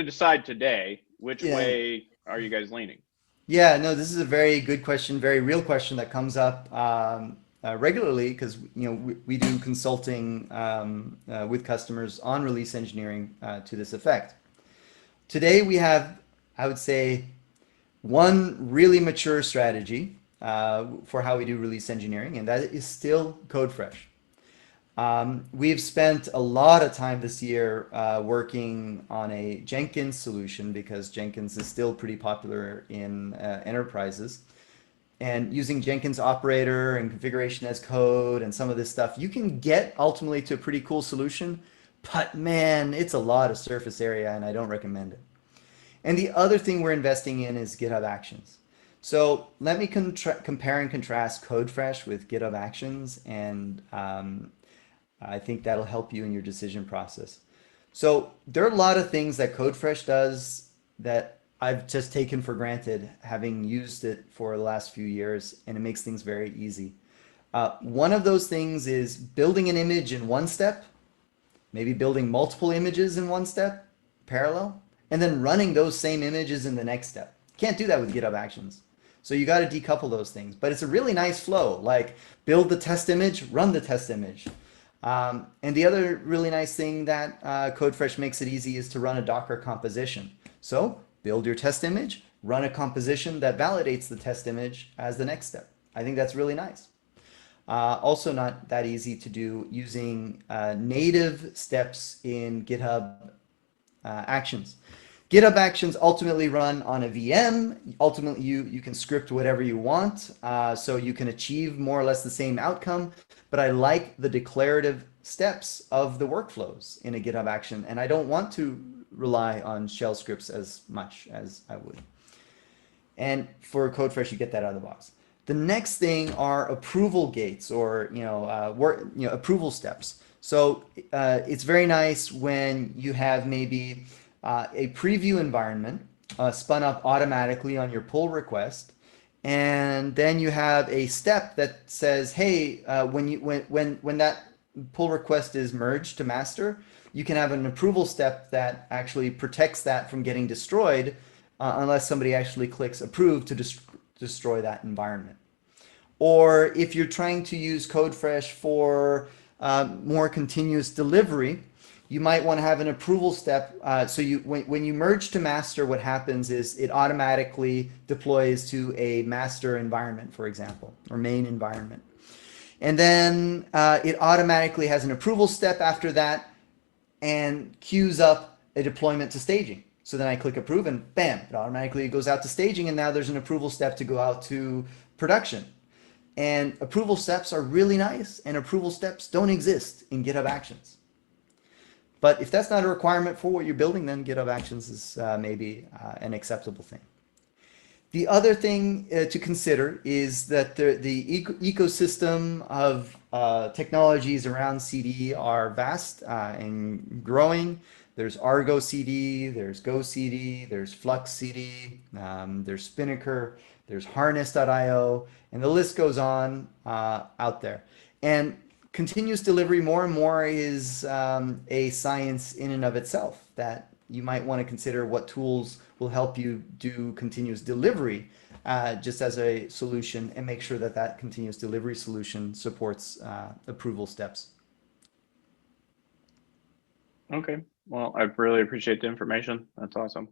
to decide today, which Yeah. way are you guys leaning? Yeah, no, this is a very good question, very real question that comes up regularly because we do consulting with customers on release engineering to this effect. Today we have, I would say, one really mature strategy for how we do release engineering, and that is still Codefresh. We've spent a lot of time this year working on a Jenkins solution because Jenkins is still pretty popular in enterprises. And using Jenkins operator and configuration as code and some of this stuff, you can get ultimately to a pretty cool solution. But man, it's a lot of surface area and I don't recommend it. And the other thing we're investing in is GitHub Actions. So let me compare and contrast Codefresh with GitHub Actions, and I think that'll help you in your decision process. So there are a lot of things that Codefresh does that I've just taken for granted, having used it for the last few years, and it makes things very easy. One of those things is building an image in one step, maybe building multiple images in one step, parallel, and then running those same images in the next step. Can't do that with GitHub Actions. So you got to decouple those things. But it's a really nice flow, like build the test image, run the test image. And the other really nice thing that Codefresh makes it easy is to run a Docker composition. So build your test image, run a composition that validates the test image as the next step. I think that's really nice. Also not that easy to do using native steps in GitHub Actions. GitHub Actions ultimately run on a VM. Ultimately, you can script whatever you want, so you can achieve more or less the same outcome. But I like the declarative steps of the workflows in a GitHub action, and I don't want to rely on shell scripts as much as I would. And for Codefresh, you get that out of the box. The next thing are approval gates, or approval steps. So it's very nice when you have maybe a preview environment spun up automatically on your pull request, and then you have a step that says, hey, when that pull request is merged to master, you can have an approval step that actually protects that from getting destroyed unless somebody actually clicks approve to destroy that environment. Or if you're trying to use Codefresh for more continuous delivery, you might want to have an approval step. So when you merge to master, what happens is it automatically deploys to a master environment, for example, or main environment. And then it automatically has an approval step after that and queues up a deployment to staging. So then I click approve and bam, it automatically goes out to staging, and now there's an approval step to go out to production. And approval steps are really nice, and approval steps don't exist in GitHub Actions. But if that's not a requirement for what you're building, then GitHub Actions is maybe an acceptable thing. The other thing to consider is that the ecosystem of technologies around CD are vast and growing. There's Argo CD, there's Go CD, there's Flux CD, there's Spinnaker, there's Harness.io, and the list goes on out there. And continuous delivery more and more is a science in and of itself, that you might want to consider what tools will help you do continuous delivery just as a solution, and make sure that that continuous delivery solution supports approval steps. Okay, well, I really appreciate the information. That's awesome.